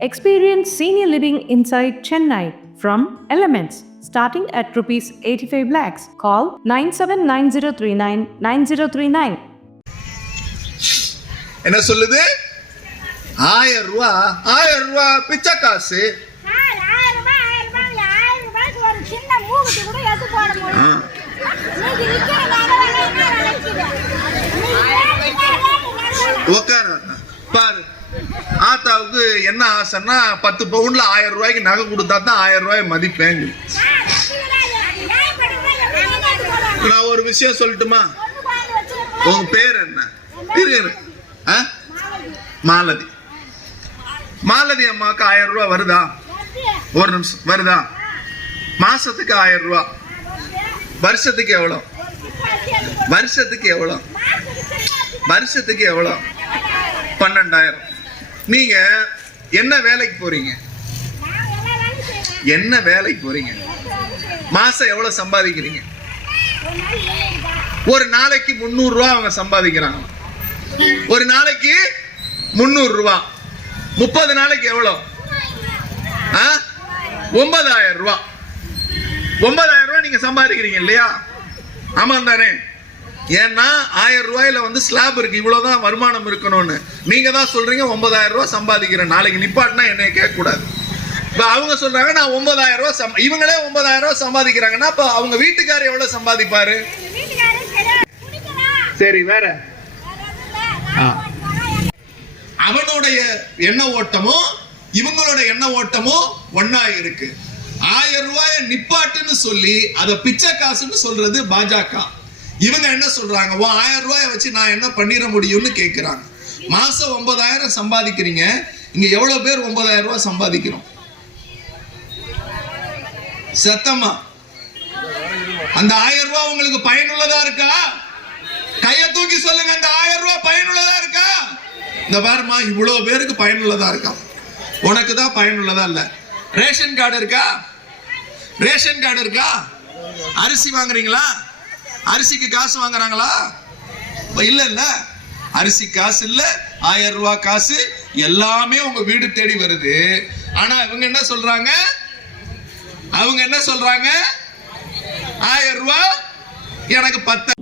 Experience senior living inside Chennai from Elements starting at rupees 85 lakhs. Call 979039 9039. என்ன சொல்லுது ஆயிரம் ரூபா ஆயிரம் ரூபா பிச்சை காசு சார், ஆயிரம் ரூபாய், ஆயிரம் ரூபாய், ஆயிரம் சின்ன என்ன என்ன ரேட்டு நகை? உக்கார பாரு தாத்தாவுக்கு என்ன ஆசைன்னா பத்து பவுன்ல ஆயிரம் ரூபாய்க்கு நகை கொடுத்தா தான் ஆயிரம் ரூபாய் மதிப்பேங்க நான் ஒரு விஷயம் சொல்லட்டுமா? உங்க பேர் என்ன? இரு ஆ? மாலதி. மாலதி அம்மாவுக்கு ஆயிரம் ரூபாய் வருதா? ஒரு நிமிஷம். வருதா? மாசத்துக்கு ஆயிரம் ரூபா. வருஷத்துக்கு எவ்வளோ? வருஷத்துக்கு எவ்வளோ? வருஷத்துக்கு எவ்வளோ? பன்னெண்டாயிரம். நீங்க என்ன வேலைக்கு போறீங்க? என்ன வேலைக்கு போறீங்க? மாசம் எவ்வளவு சம்பாதிக்கிறீங்க? ஒரு நாளைக்கு முந்நூறு ரூபா அவங்க சம்பாதிக்கிறாங்க. ஒரு நாளைக்கு முந்நூறு ரூபா. முப்பது நாளைக்கு எவ்வளோ ஆ? ஒன்பதாயிரம் ரூபா. ஒன்பதாயிரம் ரூபா நீங்க சம்பாதிக்கிறீங்க இல்லையா? ஆமாம் தானே? ஏன்னா ஆயிரம் ரூபாயில வந்து ஸ்லாப் இருக்கு. இவ்வளவுதான் வருமானம் இருக்கணும்னு. நீங்க தான் சொல்றீங்க ஒன்பதாயிரம் ரூபாய் சம்பாதிக்கிறேன். நாளைக்கு நிப்பாட்டினா என்னைய கேட்க கூடாது இப்ப அவங்க சொல்றாங்க நான் ஒன்பதாயிரம் ரூபாய் சம் இவங்களே ஒன்பதாயிரம் ரூபாய் சம்பாதிக்கிறாங்கன்னா அப்ப அவங்க வீட்டுக்காரர் எவ்வளவு சம்பாதிப்பாரு? சரி வேற. அவனுடைய எண்ண ஓட்டமும் இவங்களோட எண்ண ஓட்டமும் ஒன்னா இருக்கு. ஆயிரம் ரூபாய நிப்பாட்டுன்னு சொல்லி அதை பிச்சை காசுன்னு சொல்றது பாஜக. இவங்க என்ன சொல்றாங்க? ஓ ஆயிரம் ரூபாய வச்சு நான் என்ன பண்ணிட முடியும்னு கேட்குறாங்க மாசம் ஒன்பதாயிரம் சம்பாதிக்கிறீங்க. இங்க எவ்வளவு பேர் ஒன்பதாயிரம் ரூபாய் சம்பாதிக்கிறோம்? சத்தமா? அந்த ஆயிரம் ரூபாய் உங்களுக்கு பயனுள்ளதா இருக்கா? கைய தூக்கி சொல்லுங்க அந்த ஆயிரம் ரூபாய் பயனுள்ளதா இருக்கா? இந்த பாருமா இவ்வளவு பேருக்கு பயனுள்ளதா இருக்கா? உனக்கு தான் பயனுள்ளதா இல்ல. ரேஷன் கார்டு இருக்கா? ரேஷன் கார்டு இருக்கா? அரிசி வாங்குறீங்களா? அரிசிக்கு காசு வாங்குறாங்களா? இல்ல இல்ல. அரிசி காசு இல்ல ஆயிரம் ரூபாய் காசு எல்லாமே உங்க வீடு தேடி வருது. ஆனா இவங்க என்ன சொல்றாங்க? அவங்க என்ன சொல்றாங்க? ஆயிரம் ரூபாய் எனக்கு பத்து